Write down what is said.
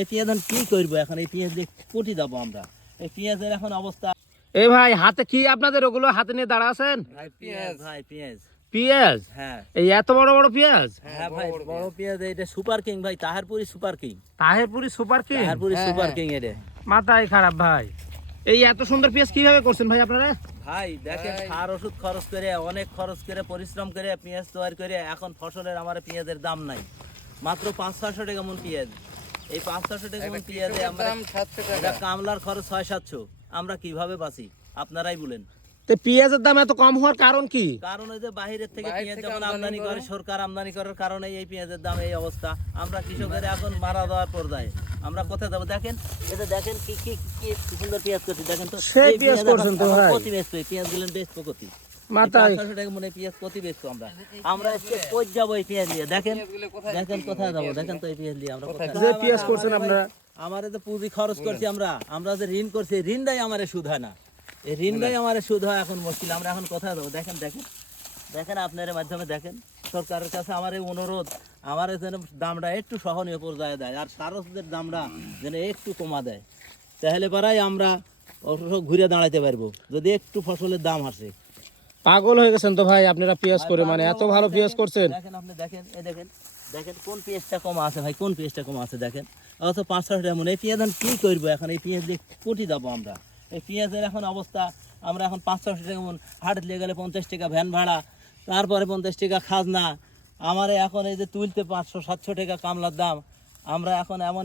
এই পেঁয়াজ কি করবো এখন? এই পেঁয়াজ দিয়ে কোটি যাবো আমরা? এই পেঁয়াজের এখন অবস্থা। এই ভাই হাতে কি আপনাদের ওগুলো হাতে নিয়ে দাঁড়া আছেন? ভাই পেঁয়াজ, ভাই পেঁয়াজ। পেঁয়াজ? হ্যাঁ। এই এত বড় বড় পেঁয়াজ? হ্যাঁ ভাই, বড় পেঁয়াজ। এটা সুপার কিং ভাই, Taherpuri super king. Taherpuri super king? Taherpuri super king এটা। মাথায় খারাপ ভাই। এই এত সুন্দর পেঁয়াজ কিভাবে করছেন ভাই আপনারা? ভাই দেখেন, সার ওষুধ খরচ করে, অনেক খরচ করে, পরিশ্রম করে পেঁয়াজ তৈরি করে এখন ফসলের আমার পেঁয়াজের দাম নাই, মাত্র 500-600 টাকা মন পেঁয়াজ। এই 500-600 টাকা মন পেঁয়াজে আমরা কামলার খরচ 600-700, আমরা কিভাবে বাঁচি আপনারাই বলেন। তো পেঁয়াজের দাম এত কম হওয়ার কারণ কি? কারণ ওই যে বাহিরের থেকে পেঁয়াজ যখন আমদানি করে, সরকার আমদানি করার কারণে এই পেঁয়াজের দাম এই অবস্থা। আমরা কৃষকের এখন মারা যাওয়ার পর্যায়ে, আমরা কোথায় যাবো? দেখেন, এটা দেখেন কি কি কি সুন্দর পেঁয়াজ করছি, দেখেন তো। সেই পেঁয়াজ করছেন তো ভাই। কত বেচতো এই পেঁয়াজ গুলো? বেচবো কত? মাথায় 500 টাকা মনে পেঁয়াজ কত বেচতো আমরা? আমরা আজকে কই যাবো এই পেঁয়াজ নিয়ে? দেখেন দেখেন কোথায় যাবো? দেখেন তো এই পেঁয়াজ নিয়ে আমরা কোথায়? যে পেঁয়াজ করছেন আপনারা, আমারে তো পুঁজি খরচ করছি, আমরা যে ঋণ করছি, ঋণটাই আমারে সুদ হয় না। এই ঋণটাই আমারে সুদ হয় এখন মুশকিল। আমরা এখন কোথায় যাবো? দেখেন দেখেন দেখেন, আপনার মাধ্যমে দেখেন। সরকারের কাছে আমার এই অনুরোধ, আমার যেন দামটা একটু সহনীয় পর্যায়ে দেয়, আর সার ওষুধের দামটা যেন একটু কমা দেয়, তাহলে পরাই আমরা ঘুরে দাঁড়াতে পারবো, যদি একটু ফসলের দাম আসে। পাগল হয়ে গেছেন তো ভাই আপনারা পেঁয়াজ করে, মানে এত ভালো পেঁয়াজ করছেন। দেখেন আপনি, দেখেন এই দেখেন, দেখেন কোন পেঁয়াজটা কম আছে ভাই, কোন পেঁয়াজটা কম আছে দেখেন। অথচ 500 টাকা মনে। এই পেঁয়াজ কি করবো এখন? এই পেঁয়াজ দিয়ে কোটি যাবো আমরা? এই পেঁয়াজের এখন অবস্থা, আমরা এখন 500 টাকা মন হাটে নিয়ে গেলে 50 টাকা ভ্যান ভাড়া, তারপরে 50 টাকা খাজনা। আমার এখন এই যে তুলতে 500-700 টাকা কামলার দাম। আমরা এখন এমন